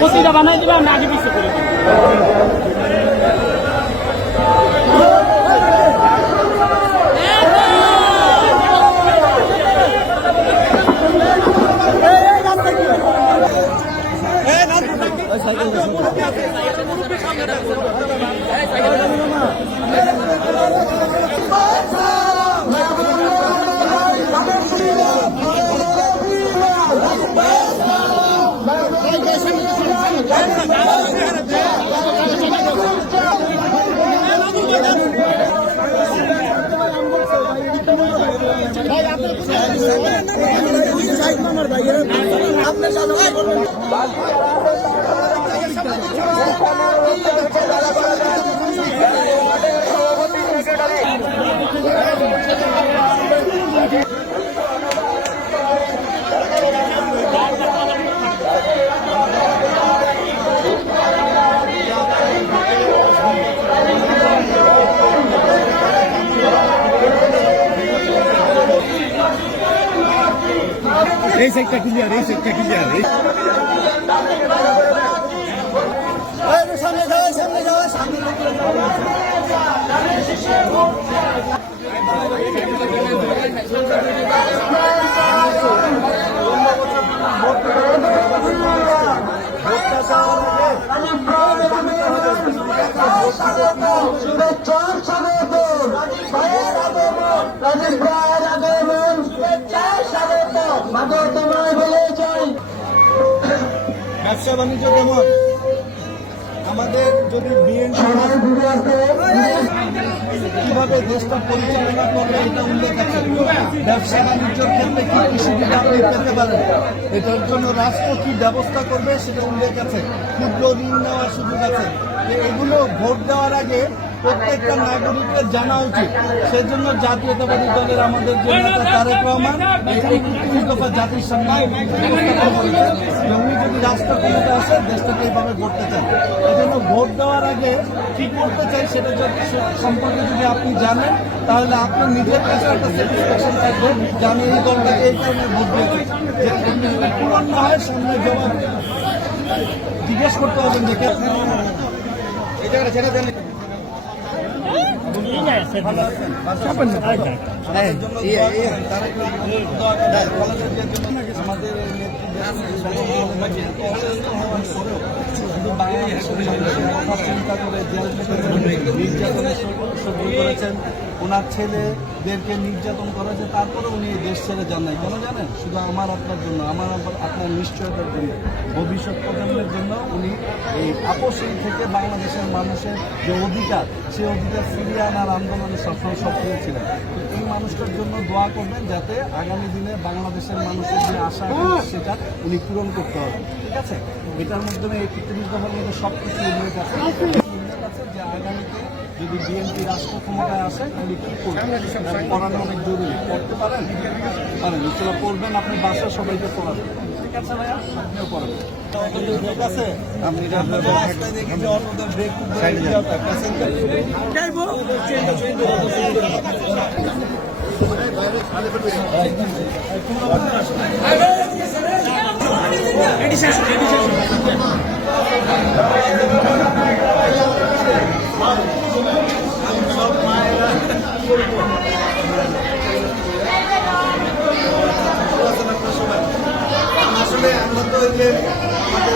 প্রতিটা বানাই দেবে, আমি আগে পিছিয়ে করে দেবো। এই সাইডটা ক্লিয়ার, এই সাইডটা ক্লিয়ার। সামনে যাওয়া, সামনে যাওয়া, সামনে ব্যবসা বাণিজ্য কেমন? আমাদের যদি বিএনপি কিভাবে দেশটা পরিচালনা করবে এটা উল্লেখ আছে। ব্যবসা বাণিজ্যের ক্ষেত্রে কি কৃষিবিধি আপনি পেতে পারেন, এটার জন্য রাষ্ট্র কি ব্যবস্থা করবে সেটা উল্লেখ আছে। ক্ষুদ্র ঋণ নেওয়ার সুযোগ আছে। এগুলো ভোট দেওয়ার আগে প্রত্যেকটা নাগরিকের জানা উচিত। সেজন্য জাতীয়তাবাদী দলের আমাদের যে নেতা তারেক রহমান এই ৩১ দফা জাতির সামনে উপস্থাপন করেছেন যে উনি যদি রাষ্ট্র ক্ষমতা আসে দেশটাকে এইভাবে করতে চান। এই জন্য ভোট দেওয়ার আগে কি করতে চাই সেটা সম্পর্কে যদি আপনি জানেন তাহলে আপনি নিজের কাছে একটা স্যাটিসফ্যাকশন থাকবে যে আমি এই দলটাকে এই কারণে ভোট দিয়েছি। যে পূরণ না হয় সামনে জবাব জিজ্ঞেস করতে হবেন যে এটা ছেড়ে দেন। আমাদের চিন্তা করে নির্যাতনের সহ্য করেছেন, ওনার ছেলেদেরকে নির্যাতন করেছে, তারপরে উনি দেশ ছেড়ে যান নাই। কেন জানেন? শুধু আমার আপনার জন্য, আমার আপনার নিশ্চয়তার জন্য, ভবিষ্যৎ প্রজন্মের জন্য উনি এই আপসহীন থেকে বাংলাদেশের মানুষের যে অধিকার সেই অধিকার ফিরিয়ে আনার আন্দোলনে সবসময় সক্রিয় ছিলেন। এই মানুষটার জন্য দোয়া করবেন যাতে আগামী দিনে বাংলাদেশের মানুষের যে আশা সেটা উনি পূরণ করতে হবে। ঠিক আছে? এটার মাধ্যমে এই ৩১ দফার মধ্যে সব কিছু উল্লেখ আছে যে আগামীতে যদি বিএনপি রাষ্ট্র ক্ষমতায় আসে উনি কি করবেন, পড়ানো অনেক জরুরি। পড়তে পারেন পারেন এগুলো পড়বেন, আপনি বাসায় সবাইকে পড়াবেন। ঠিক আছে ভাইয়া? আপনিও পড়াবেন। ঠিক আছে? আপনি রাস্তায় দেখি যে অটোদের ব্রেক সব মায়েরা আসলে আমরা তো আমাদের